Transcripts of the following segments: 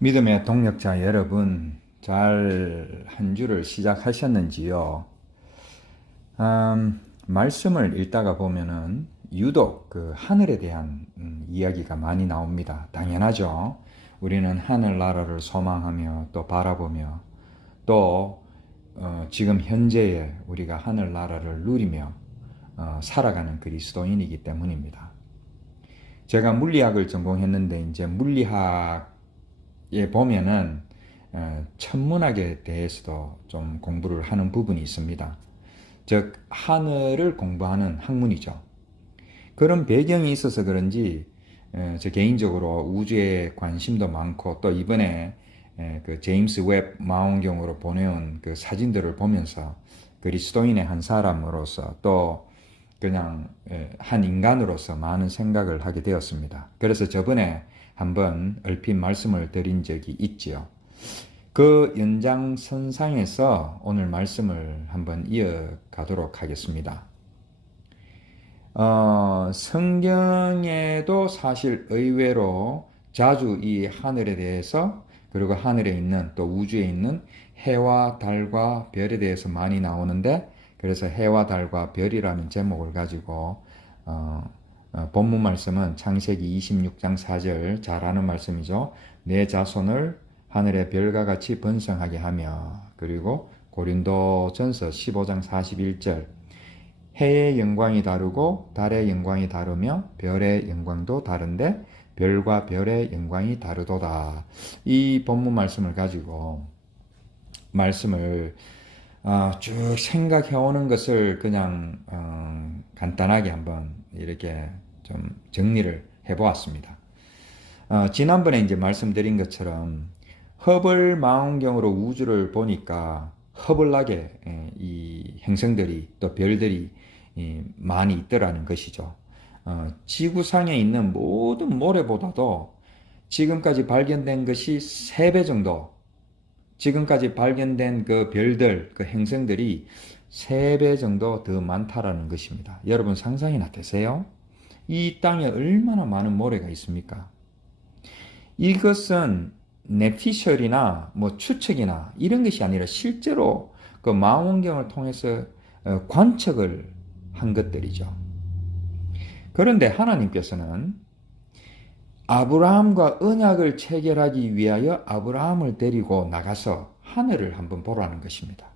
믿음의 동력자 여러분, 잘 한 주를 시작하셨는지요? 말씀을 읽다가 보면은 유독 그 하늘에 대한 이야기가 많이 나옵니다. 당연하죠. 우리는 하늘나라를 소망하며 또 바라보며 또 지금 현재에 우리가 하늘나라를 누리며 살아가는 그리스도인이기 때문입니다. 제가 물리학을 전공했는데 이제 물리학에 보면은 천문학에 대해서도 좀 공부를 하는 부분이 있습니다. 즉 하늘을 공부하는 학문이죠. 그런 배경이 있어서 그런지 저 개인적으로 우주에 관심도 많고 또 이번에 그 제임스 웹 망원경으로 보내온 그 사진들을 보면서 그리스도인의 한 사람으로서 또 그냥 한 인간으로서 많은 생각을 하게 되었습니다. 그래서 저번에 한번 얼핏 말씀을 드린 적이 있지요. 그 연장선상에서 오늘 말씀을 한번 이어가도록 하겠습니다. 성경에도 사실 의외로 자주 이 하늘에 대해서 그리고 하늘에 있는 또 우주에 있는 해와 달과 별에 대해서 많이 나오는데 그래서 해와 달과 별이라는 제목을 가지고 본문 말씀은 창세기 26장 4절 잘 아는 말씀이죠. 내 자손을 하늘의 별과 같이 번성하게 하며 그리고 고린도전서 15장 41절 해의 영광이 다르고 달의 영광이 다르며 별의 영광도 다른데 별과 별의 영광이 다르도다. 이 본문 말씀을 가지고 말씀을 쭉 생각해 오는 것을 그냥 간단하게 한번 이렇게 좀 정리를 해 보았습니다. 지난번에 이제 말씀드린 것처럼 허블 망원경으로 우주를 보니까 허블나게 이 행성들이 또 별들이 많이 있더라는 것이죠. 지구상에 있는 모든 모래보다도 지금까지 발견된 것이 3배 정도, 지금까지 발견된 그 별들, 그 행성들이 3배 정도 더 많다라는 것입니다. 여러분 상상이나 되세요? 이 땅에 얼마나 많은 모래가 있습니까? 이것은 뇌피셜이나 뭐 추측이나 이런 것이 아니라 실제로 그 망원경을 통해서 관측을 한 것들이죠. 그런데 하나님께서는 아브라함과 언약을 체결하기 위하여 아브라함을 데리고 나가서 하늘을 한번 보라는 것입니다.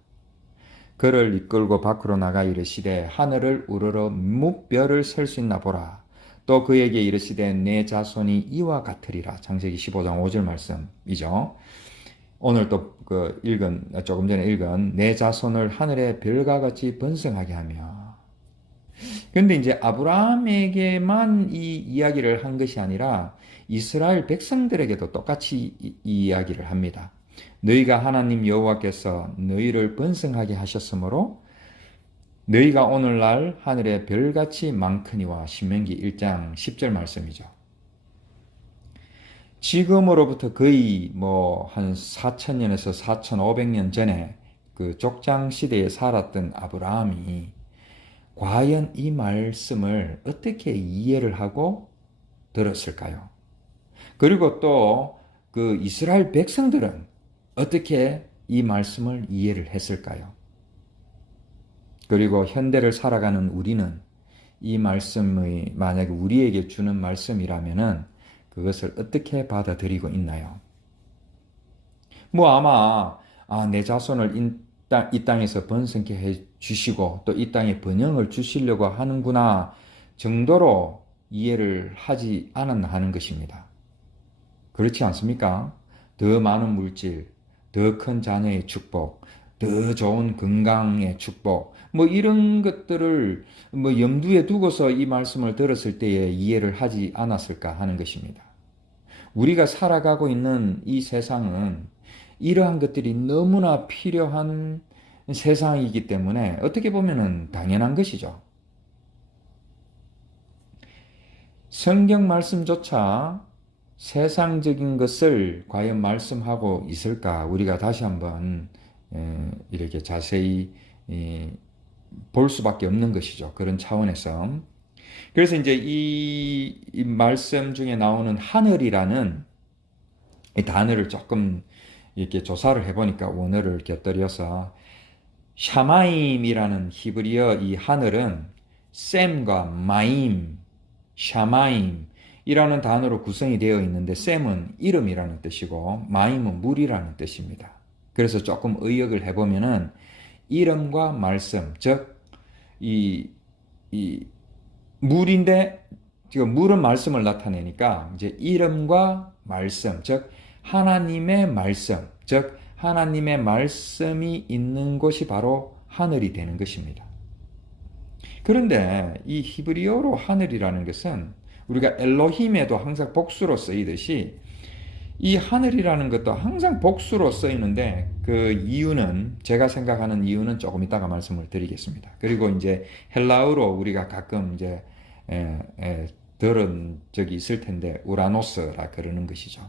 그를 이끌고 밖으로 나가 이르시되 하늘을 우러러 무별을 셀 수 있나 보라. 또 그에게 이르시되 내 자손이 이와 같으리라. 창세기 15장 5절 말씀이죠. 오늘 또 조금 전에 읽은 내 자손을 하늘의 별과 같이 번성하게 하며. 근데 이제 아브라함에게만 이 이야기를 한 것이 아니라 이스라엘 백성들에게도 똑같이 이 이야기를 합니다. 너희가 하나님 여호와께서 너희를 번성하게 하셨으므로 너희가 오늘날 하늘의 별같이 많거니와. 신명기 1장 10절 말씀이죠. 지금으로부터 거의 한 4,000년에서 4,500년 전에 그 족장 시대에 살았던 아브라함이 과연 이 말씀을 어떻게 이해를 하고 들었을까요? 그리고 또 그 이스라엘 백성들은 어떻게 이 말씀을 이해를 했을까요? 그리고 현대를 살아가는 우리는 이 말씀이 만약에 우리에게 주는 말씀이라면은 그것을 어떻게 받아들이고 있나요? 아마 내 자손을 이 땅에서 번성케 해 주시고 또 이 땅에 번영을 주시려고 하는구나 정도로 이해를 하지 않았나 하는 것입니다. 그렇지 않습니까? 더 많은 물질, 더 큰 자녀의 축복, 더 좋은 건강의 축복, 이런 것들을 염두에 두고서 이 말씀을 들었을 때에 이해를 하지 않았을까 하는 것입니다. 우리가 살아가고 있는 이 세상은 이러한 것들이 너무나 필요한 세상이기 때문에 어떻게 보면은 당연한 것이죠. 성경 말씀조차 세상적인 것을 과연 말씀하고 있을까? 우리가 다시 한번 이렇게 자세히 볼 수밖에 없는 것이죠. 그런 차원에서. 그래서 이제 이 말씀 중에 나오는 하늘이라는 이 단어를 조금 이렇게 조사를 해보니까 원어를 곁들여서 샤마임이라는 히브리어 이 하늘은 셈과 마임, 샤마임이라는 단어로 구성이 되어 있는데 셈은 이름이라는 뜻이고 마임은 물이라는 뜻입니다. 그래서 조금 의역을 해보면은 이름과 말씀, 즉 이 물인데 지금 물은 말씀을 나타내니까 이제 이름과 말씀, 즉 하나님의 말씀, 즉 하나님의 말씀이 있는 곳이 바로 하늘이 되는 것입니다. 그런데 이 히브리어로 하늘이라는 것은 우리가 엘로힘에도 항상 복수로 쓰이듯이 이 하늘이라는 것도 항상 복수로 쓰이는데 그 이유는 제가 생각하는 이유는 조금 이따가 말씀을 드리겠습니다. 그리고 이제 헬라어로 우리가 가끔 이제 들은 적이 있을 텐데 우라노스라 그러는 것이죠.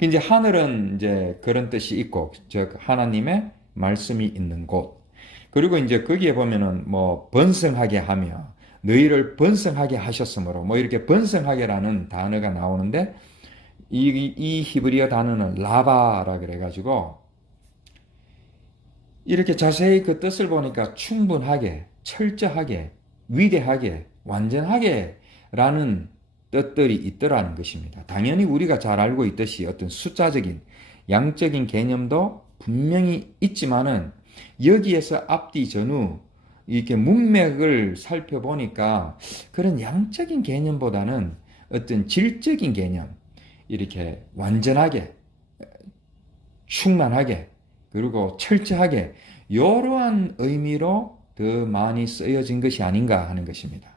이제 하늘은 이제 그런 뜻이 있고 즉 하나님의 말씀이 있는 곳. 그리고 이제 거기에 보면은 뭐 번성하게 하며 너희를 번성하게 하셨으므로 뭐 이렇게 번성하게라는 단어가 나오는데 이 히브리어 단어는 라바라 그래가지고 이렇게 자세히 그 뜻을 보니까 충분하게, 철저하게, 위대하게, 완전하게 라는 뜻들이 있더라는 것입니다. 당연히 우리가 잘 알고 있듯이 어떤 숫자적인, 양적인 개념도 분명히 있지만은 여기에서 앞뒤 전후 이렇게 문맥을 살펴보니까 그런 양적인 개념보다는 어떤 질적인 개념, 이렇게 완전하게, 충만하게, 그리고 철저하게 이러한 의미로 더 많이 쓰여진 것이 아닌가 하는 것입니다.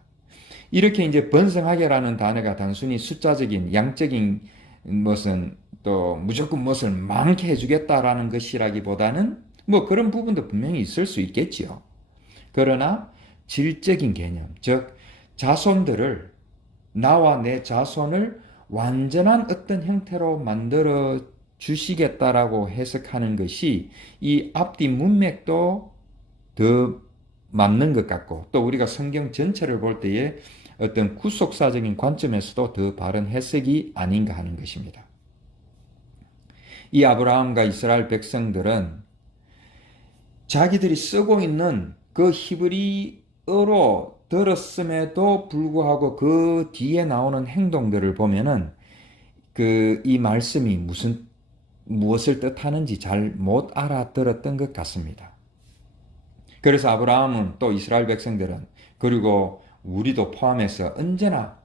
이렇게 이제 번성하게라는 단어가 단순히 숫자적인, 양적인 것은 또 무조건 무엇을 많게 해주겠다라는 것이라기보다는 뭐 그런 부분도 분명히 있을 수 있겠지요. 그러나 질적인 개념, 즉 자손들을, 나와 내 자손을 완전한 어떤 형태로 만들어 주시겠다라고 해석하는 것이 이 앞뒤 문맥도 더 맞는 것 같고 또 우리가 성경 전체를 볼 때에 어떤 구속사적인 관점에서도 더 바른 해석이 아닌가 하는 것입니다. 이 아브라함과 이스라엘 백성들은 자기들이 쓰고 있는 그 히브리어로 들었음에도 불구하고 그 뒤에 나오는 행동들을 보면은 이 말씀이 무엇을 뜻하는지 잘 못 알아들었던 것 같습니다. 그래서 아브라함은 또 이스라엘 백성들은 그리고 우리도 포함해서 언제나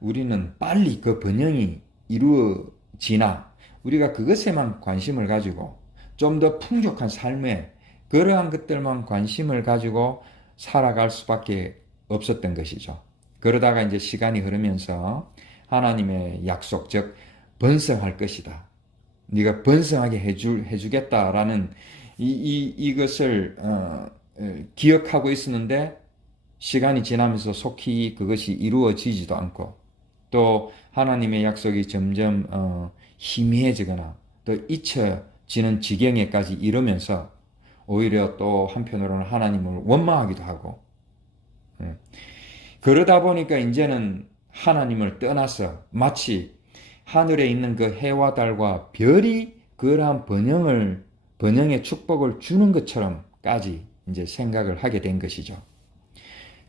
우리는 빨리 그 번영이 이루어지나 우리가 그것에만 관심을 가지고 좀 더 풍족한 삶에 그러한 것들만 관심을 가지고 살아갈 수밖에 없었던 것이죠. 그러다가 이제 시간이 흐르면서 하나님의 약속, 즉 번성할 것이다. 네가 번성하게 해주겠다라는 이것을 기억하고 있었는데 시간이 지나면서 속히 그것이 이루어지지도 않고 또 하나님의 약속이 점점 희미해지거나 또 잊혀지는 지경에까지 이르면서 오히려 또 한편으로는 하나님을 원망하기도 하고 그러다 보니까 이제는 하나님을 떠나서 마치 하늘에 있는 그 해와 달과 별이 그러한 번영의 축복을 주는 것처럼까지 이제 생각을 하게 된 것이죠.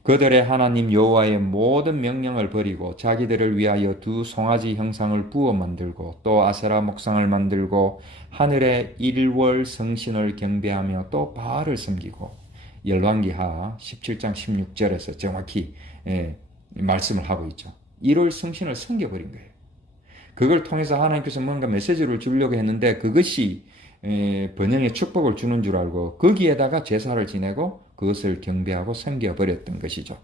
그들의 하나님 여호와의 모든 명령을 버리고 자기들을 위하여 두 송아지 형상을 부어 만들고 또 아세라 목상을 만들고 하늘의 일월 성신을 경배하며 또 바알을 섬기고 열왕기하 17장 16절에서 정확히 말씀을 하고 있죠. 일월 성신을 섬겨버린 거예요. 그걸 통해서 하나님께서 뭔가 메시지를 주려고 했는데 그것이 번영의 축복을 주는 줄 알고 거기에다가 제사를 지내고 그것을 경배하고 섬겨버렸던 것이죠.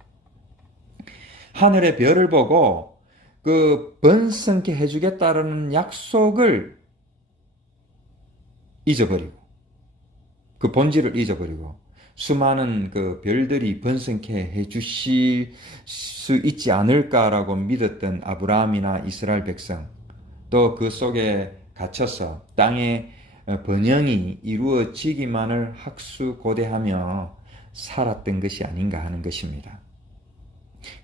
하늘의 별을 보고 그 번성케 해주겠다라는 약속을 잊어버리고 그 본질을 잊어버리고 수많은 그 별들이 번성케 해주실 수 있지 않을까라고 믿었던 아브라함이나 이스라엘 백성 또 그 속에 갇혀서 땅의 번영이 이루어지기만을 학수고대하며 살았던 것이 아닌가 하는 것입니다.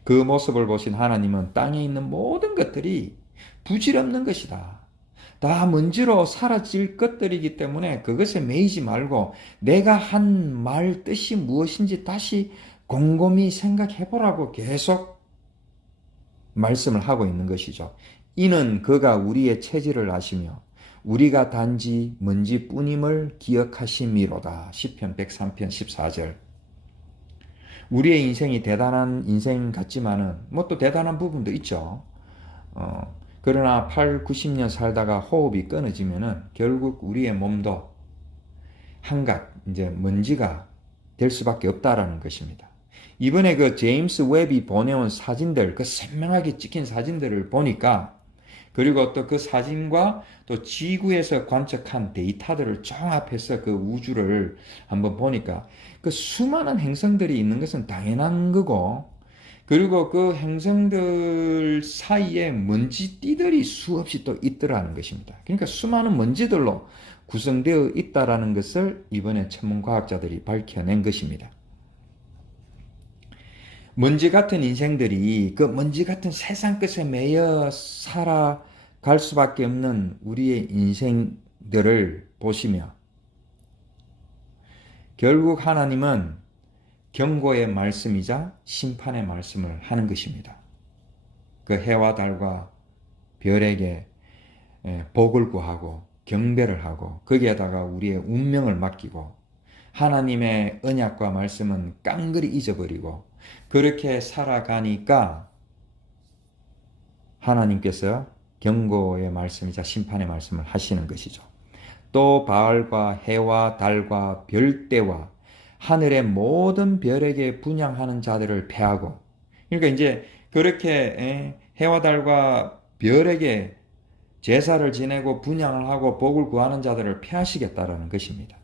그 모습을 보신 하나님은 땅에 있는 모든 것들이 부질없는 것이다. 다 먼지로 사라질 것들이기 때문에 그것에 매이지 말고 내가 한 말 뜻이 무엇인지 다시 곰곰이 생각해 보라고 계속 말씀을 하고 있는 것이죠. 이는 그가 우리의 체질을 아시며 우리가 단지 먼지뿐임을 기억하심이로다. 시편 103편 14절. 우리의 인생이 대단한 인생 같지만은 뭐 또 대단한 부분도 있죠. 그러나 8, 90년 살다가 호흡이 끊어지면은 결국 우리의 몸도 한갓 이제 먼지가 될 수밖에 없다라는 것입니다. 이번에 그 제임스 웹이 보내온 사진들, 그鮮明하게 찍힌 사진들을 보니까, 그리고 또 그 사진과 또 지구에서 관측한 데이터들을 종합해서 그 우주를 한번 보니까 그 수많은 행성들이 있는 것은 당연한 거고, 그리고 그 행성들 사이에 먼지띠들이 수없이 또 있더라는 것입니다. 그러니까 수많은 먼지들로 구성되어 있다라는 것을 이번에 천문과학자들이 밝혀낸 것입니다. 먼지 같은 인생들이 그 먼지 같은 세상 끝에 매여 살아갈 수밖에 없는 우리의 인생들을 보시며 결국 하나님은 경고의 말씀이자 심판의 말씀을 하는 것입니다. 그 해와 달과 별에게 복을 구하고 경배를 하고 거기에다가 우리의 운명을 맡기고 하나님의 언약과 말씀은 깡그리 잊어버리고 그렇게 살아가니까 하나님께서 경고의 말씀이자 심판의 말씀을 하시는 것이죠. 또 바알과 해와 달과 별대와 하늘의 모든 별에게 분향하는 자들을 패하고, 그러니까 이제 그렇게 해와 달과 별에게 제사를 지내고 분향을 하고 복을 구하는 자들을 패하시겠다라는 것입니다.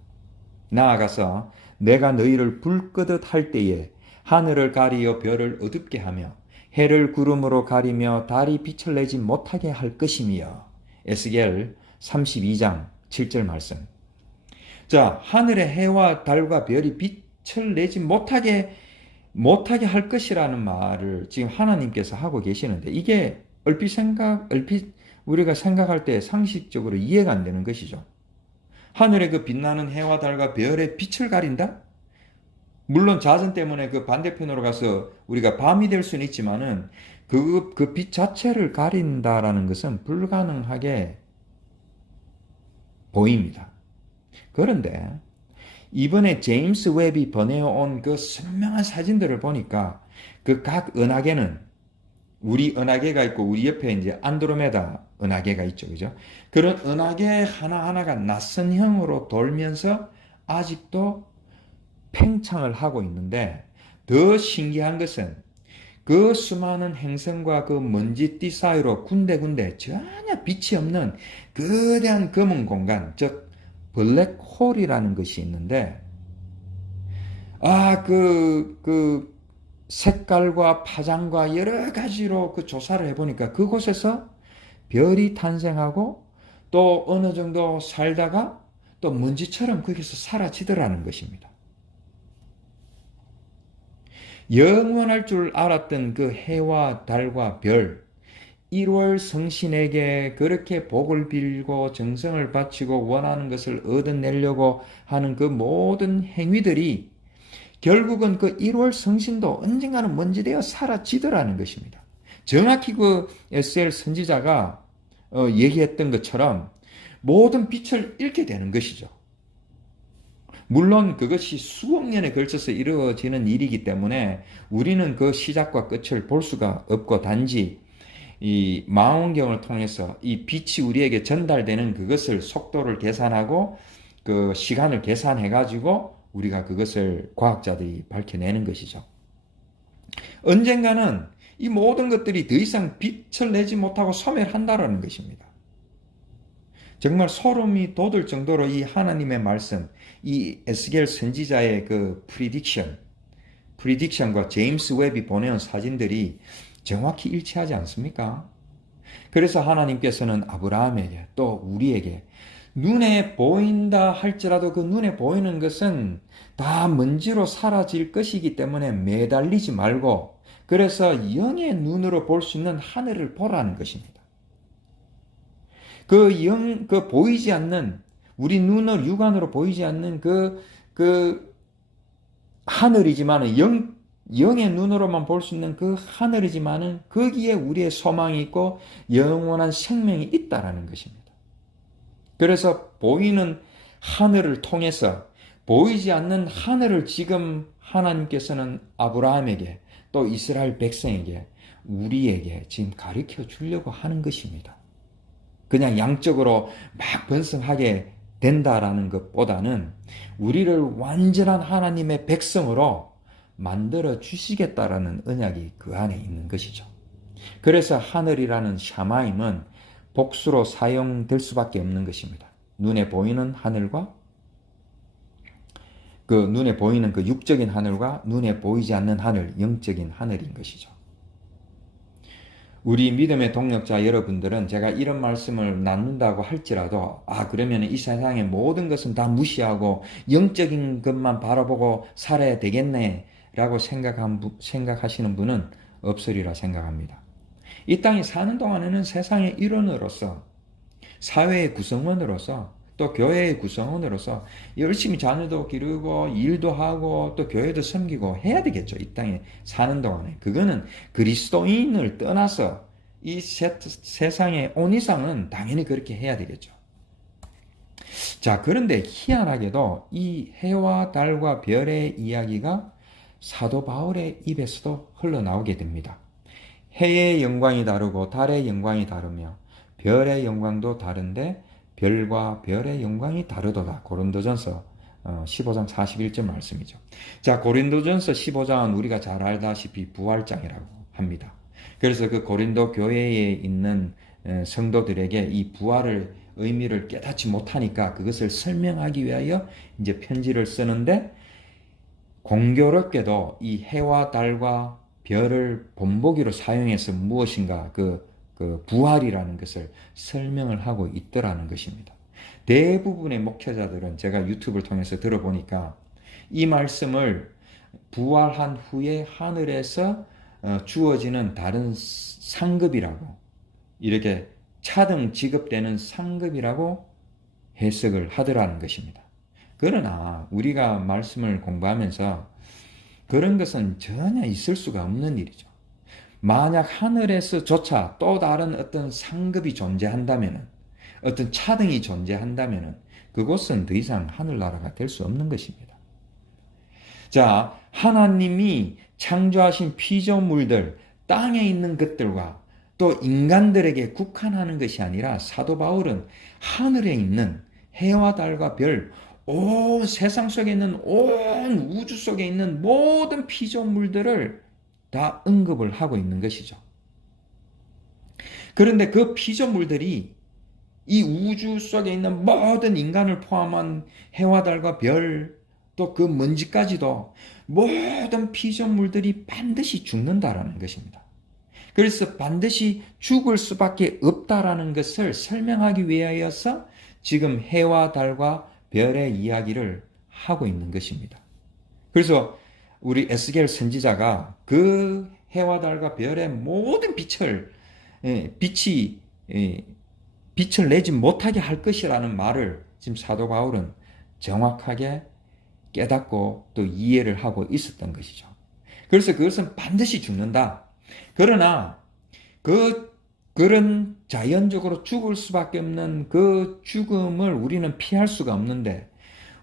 나아가서 내가 너희를 불 끄듯 할 때에 하늘을 가리어 별을 어둡게 하며 해를 구름으로 가리며 달이 빛을 내지 못하게 할 것이며. 에스겔 32장 7절 말씀. 자, 하늘의 해와 달과 별이 빛을 내지 못하게 할 것이라는 말을 지금 하나님께서 하고 계시는데, 이게 얼핏 우리가 생각할 때 상식적으로 이해가 안 되는 것이죠. 하늘의 그 빛나는 해와 달과 별의 빛을 가린다? 물론 자전 때문에 그 반대편으로 가서 우리가 밤이 될 수는 있지만은 그 빛 자체를 가린다라는 것은 불가능하게 보입니다. 그런데 이번에 제임스 웹이 보내온 그 선명한 사진들을 보니까 그 각 은하계는 우리 은하계가 있고 우리 옆에 이제 안드로메다 은하계가 있죠. 그죠? 그런 은하계 하나하나가 낯선 형으로 돌면서 아직도 팽창을 하고 있는데, 더 신기한 것은 그 수많은 행성과 그 먼지띠 사이로 군데군데 전혀 빛이 없는 거대한 검은 공간, 즉 블랙홀이라는 것이 있는데, 그 색깔과 파장과 여러 가지로 그 조사를 해보니까 그곳에서 별이 탄생하고 또 어느 정도 살다가 또 먼지처럼 거기서 사라지더라는 것입니다. 영원할 줄 알았던 그 해와 달과 별, 1월 성신에게 그렇게 복을 빌고 정성을 바치고 원하는 것을 얻어내려고 하는 그 모든 행위들이 결국은 그 1월 성신도 언젠가는 먼지되어 사라지더라는 것입니다. 정확히 그 에스겔 선지자가 얘기했던 것처럼 모든 빛을 잃게 되는 것이죠. 물론 그것이 수억 년에 걸쳐서 이루어지는 일이기 때문에 우리는 그 시작과 끝을 볼 수가 없고, 단지 이 망원경을 통해서 이 빛이 우리에게 전달되는 그것을 속도를 계산하고 그 시간을 계산해 가지고 우리가 그것을 과학자들이 밝혀내는 것이죠. 언젠가는 이 모든 것들이 더 이상 빛을 내지 못하고 소멸한다라는 것입니다. 정말 소름이 돋을 정도로 이 하나님의 말씀, 이 에스겔 선지자의 그 프리딕션과 제임스 웹이 보내온 사진들이 정확히 일치하지 않습니까? 그래서 하나님께서는 아브라함에게 또 우리에게 눈에 보인다 할지라도 그 눈에 보이는 것은 다 먼지로 사라질 것이기 때문에 매달리지 말고, 그래서 영의 눈으로 볼 수 있는 하늘을 보라는 것입니다. 그 보이지 않는, 우리 눈을 육안으로 보이지 않는 그 하늘이지만은 영의 눈으로만 볼 수 있는 그 하늘이지만은 거기에 우리의 소망이 있고 영원한 생명이 있다라는 것입니다. 그래서 보이는 하늘을 통해서 보이지 않는 하늘을 지금 하나님께서는 아브라함에게 또 이스라엘 백성에게 우리에게 지금 가르쳐 주려고 하는 것입니다. 그냥 양적으로 막 번성하게 된다라는 것보다는 우리를 완전한 하나님의 백성으로 만들어 주시겠다라는 언약이 그 안에 있는 것이죠. 그래서 하늘이라는 샤마임은 복수로 사용될 수밖에 없는 것입니다. 눈에 보이는 하늘과 눈에 보이는 그 육적인 하늘과 눈에 보이지 않는 하늘, 영적인 하늘인 것이죠. 우리 믿음의 동력자 여러분들은 제가 이런 말씀을 나눈다고 할지라도 그러면 이 세상의 모든 것은 다 무시하고 영적인 것만 바라보고 살아야 되겠네 라고 생각하시는 분은 없으리라 생각합니다. 이 땅에 사는 동안에는 세상의 일원으로서, 사회의 구성원으로서, 또 교회의 구성원으로서 열심히 자녀도 기르고 일도 하고 또 교회도 섬기고 해야 되겠죠. 이 땅에 사는 동안에. 그거는 그리스도인을 떠나서 이 세상에 온 이상은 당연히 그렇게 해야 되겠죠. 자, 그런데 희한하게도 이 해와 달과 별의 이야기가 사도 바울의 입에서도 흘러나오게 됩니다. 해의 영광이 다르고 달의 영광이 다르며 별의 영광도 다른데 별과 별의 영광이 다르도다. 고린도전서 15장 41절 말씀이죠. 자, 고린도전서 15장은 우리가 잘 알다시피 부활장이라고 합니다. 그래서 그 고린도 교회에 있는 성도들에게 이 부활의 의미를 깨닫지 못하니까 그것을 설명하기 위하여 이제 편지를 쓰는데, 공교롭게도 이 해와 달과 별을 본보기로 사용해서 무엇인가 그 부활이라는 것을 설명을 하고 있더라는 것입니다. 대부분의 목회자들은 제가 유튜브를 통해서 들어보니까 이 말씀을 부활한 후에 하늘에서 주어지는 다른 상급이라고, 이렇게 차등 지급되는 상급이라고 해석을 하더라는 것입니다. 그러나 우리가 말씀을 공부하면서 그런 것은 전혀 있을 수가 없는 일이죠. 만약 하늘에서조차 또 다른 어떤 상급이 존재한다면, 어떤 차등이 존재한다면 그곳은 더 이상 하늘나라가 될 수 없는 것입니다. 자, 하나님이 창조하신 피조물들, 땅에 있는 것들과 또 인간들에게 국한하는 것이 아니라 사도 바울은 하늘에 있는 해와 달과 별, 온 세상 속에 있는, 온 우주 속에 있는 모든 피조물들을 다 언급을 하고 있는 것이죠. 그런데 그 피조물들이 이 우주 속에 있는 모든 인간을 포함한 해와 달과 별, 또 그 먼지까지도 모든 피조물들이 반드시 죽는다라는 것입니다. 그래서 반드시 죽을 수밖에 없다라는 것을 설명하기 위하여서 지금 해와 달과 별의 이야기를 하고 있는 것입니다. 그래서 우리 에스겔 선지자가 그 해와 달과 별의 모든 빛을 내지 못하게 할 것이라는 말을 지금 사도 바울은 정확하게 깨닫고 또 이해를 하고 있었던 것이죠. 그래서 그것은 반드시 죽는다. 그러나 그런 자연적으로 죽을 수밖에 없는 그 죽음을 우리는 피할 수가 없는데,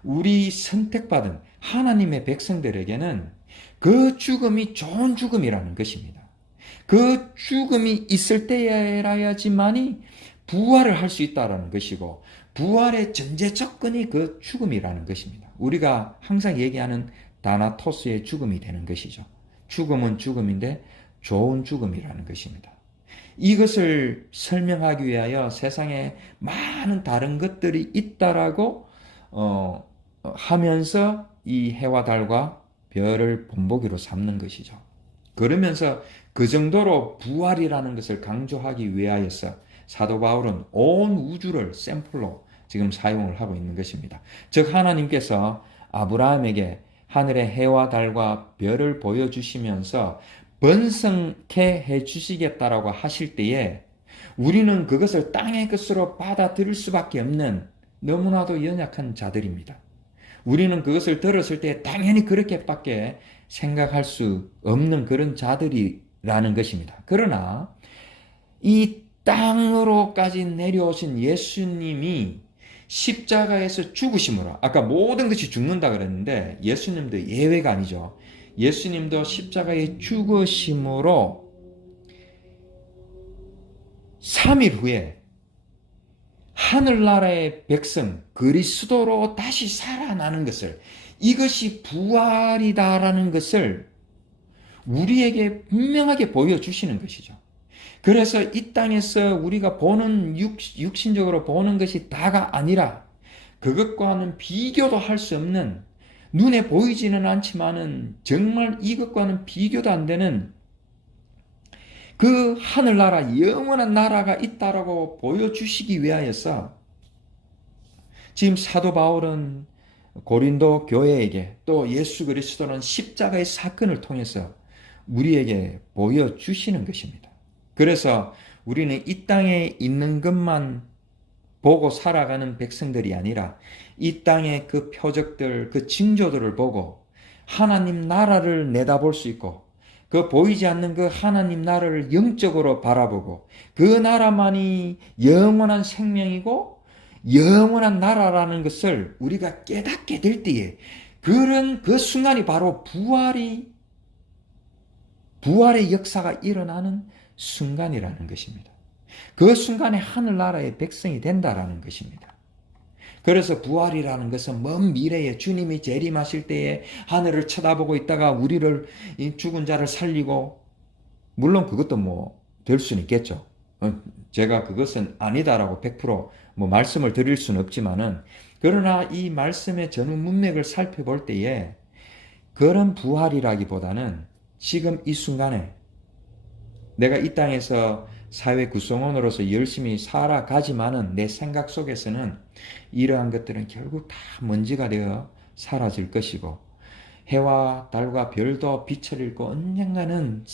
우리 선택받은 하나님의 백성들에게는 그 죽음이 좋은 죽음이라는 것입니다. 그 죽음이 있을 때라야지만이 부활을 할 수 있다는 것이고, 부활의 전제 조건이 그 죽음이라는 것입니다. 우리가 항상 얘기하는 다나토스의 죽음이 되는 것이죠. 죽음은 죽음인데 좋은 죽음이라는 것입니다. 이것을 설명하기 위하여 세상에 많은 다른 것들이 있다라고 하면서 이 해와 달과 별을 본보기로 삼는 것이죠. 그러면서 그 정도로 부활이라는 것을 강조하기 위하여서 사도 바울은 온 우주를 샘플로 지금 사용을 하고 있는 것입니다. 즉 하나님께서 아브라함에게 하늘의 해와 달과 별을 보여주시면서 번성케 해주시겠다라고 하실 때에 우리는 그것을 땅의 것으로 받아들일 수밖에 없는 너무나도 연약한 자들입니다. 우리는 그것을 들었을 때 당연히 그렇게밖에 생각할 수 없는 그런 자들이라는 것입니다. 그러나 이 땅으로까지 내려오신 예수님이 십자가에서 죽으심으로, 아까 모든 것이 죽는다 그랬는데 예수님도 예외가 아니죠. 예수님도 십자가에 죽으심으로 3일 후에 하늘나라의 백성 그리스도로 다시 살아나는 것을, 이것이 부활이다라는 것을 우리에게 분명하게 보여주시는 것이죠. 그래서 이 땅에서 우리가 보는 육신적으로 보는 것이 다가 아니라 그것과는 비교도 할 수 없는, 눈에 보이지는 않지만은 정말 이것과는 비교도 안 되는 그 하늘나라, 영원한 나라가 있다라고 보여주시기 위하여서 지금 사도 바울은 고린도 교회에게, 또 예수 그리스도는 십자가의 사건을 통해서 우리에게 보여주시는 것입니다. 그래서 우리는 이 땅에 있는 것만 보고 살아가는 백성들이 아니라 이 땅의 그 표적들, 그 징조들을 보고 하나님 나라를 내다볼 수 있고, 그 보이지 않는 그 하나님 나라를 영적으로 바라보고, 그 나라만이 영원한 생명이고 영원한 나라라는 것을 우리가 깨닫게 될 때에, 그런 그 순간이 바로 부활의 역사가 일어나는 순간이라는 것입니다. 그 순간에 하늘나라의 백성이 된다라는 것입니다. 그래서 부활이라는 것은 먼 미래에 주님이 재림하실 때에 하늘을 쳐다보고 있다가 우리를, 죽은 자를 살리고, 물론 그것도 뭐 될 수는 있겠죠. 제가 그것은 아니다라고 100% 말씀을 드릴 수는 없지만은, 그러나 이 말씀의 전후 문맥을 살펴볼 때에 그런 부활이라기보다는 지금 이 순간에 내가 이 땅에서 사회 구성원으로서 열심히 살아가지만은 내 생각 속에서는 이러한 것들은 결국 다 먼지가 되어 사라질 것이고, 해와 달과 별도 빛을 잃고 언젠가는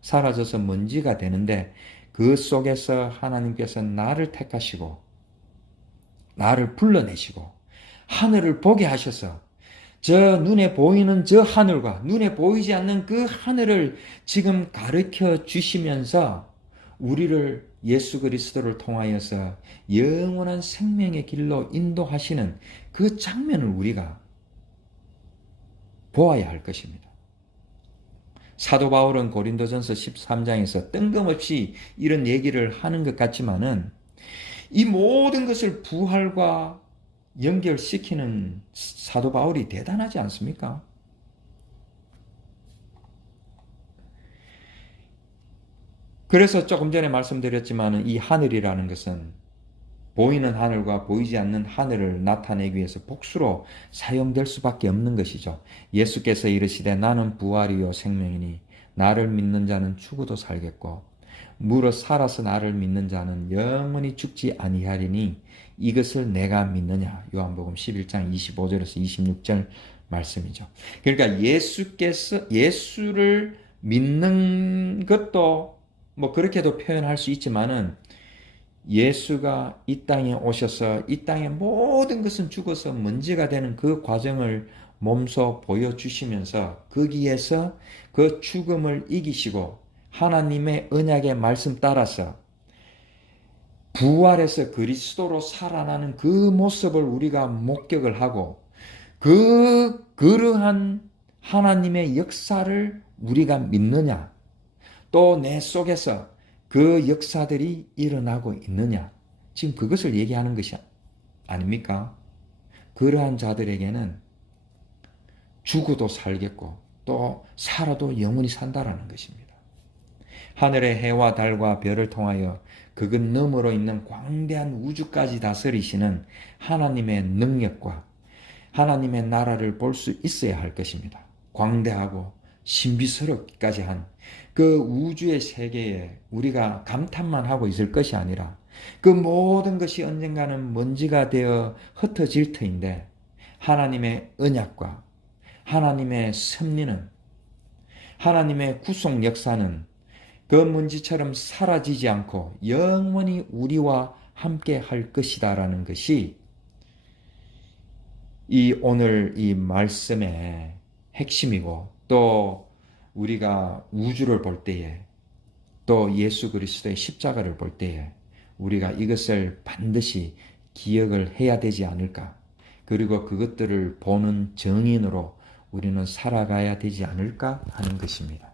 사라져서 먼지가 되는데, 그 속에서 하나님께서 나를 택하시고 나를 불러내시고 하늘을 보게 하셔서 저 눈에 보이는 저 하늘과 눈에 보이지 않는 그 하늘을 지금 가르쳐 주시면서 우리를 예수 그리스도를 통하여서 영원한 생명의 길로 인도하시는 그 장면을 우리가 보아야 할 것입니다. 사도 바울은 고린도전서 13장에서 뜬금없이 이런 얘기를 하는 것 같지만은 이 모든 것을 부활과 연결시키는 사도 바울이 대단하지 않습니까? 그래서 조금 전에 말씀드렸지만 이 하늘이라는 것은 보이는 하늘과 보이지 않는 하늘을 나타내기 위해서 복수로 사용될 수밖에 없는 것이죠. 예수께서 이르시되 나는 부활이요 생명이니 나를 믿는 자는 죽어도 살겠고 무릇 살아서 나를 믿는 자는 영원히 죽지 아니하리니 이것을 내가 믿느냐. 요한복음 11장 25절에서 26절 말씀이죠. 그러니까 예수를 믿는 것도 그렇게도 표현할 수 있지만은, 예수가 이 땅에 오셔서 이 땅의 모든 것은 죽어서 먼지가 되는 그 과정을 몸소 보여주시면서 거기에서 그 죽음을 이기시고 하나님의 언약의 말씀 따라서 부활해서 그리스도로 살아나는 그 모습을 우리가 목격을 하고, 그러한 하나님의 역사를 우리가 믿느냐, 또 내 속에서 그 역사들이 일어나고 있느냐, 지금 그것을 얘기하는 것이 아닙니까? 그러한 자들에게는 죽어도 살겠고 또 살아도 영원히 산다라는 것입니다. 하늘의 해와 달과 별을 통하여 그것 너머로 있는 광대한 우주까지 다스리시는 하나님의 능력과 하나님의 나라를 볼 수 있어야 할 것입니다. 광대하고 신비스럽기까지 한 그 우주의 세계에 우리가 감탄만 하고 있을 것이 아니라 그 모든 것이 언젠가는 먼지가 되어 흩어질 터인데, 하나님의 언약과 하나님의 섭리는, 하나님의 구속 역사는 그 먼지처럼 사라지지 않고 영원히 우리와 함께 할 것이다라는 것이 이 오늘 이 말씀의 핵심이고, 또 우리가 우주를 볼 때에, 또 예수 그리스도의 십자가를 볼 때에 우리가 이것을 반드시 기억을 해야 되지 않을까? 그리고 그것들을 보는 증인으로 우리는 살아가야 되지 않을까 하는 것입니다.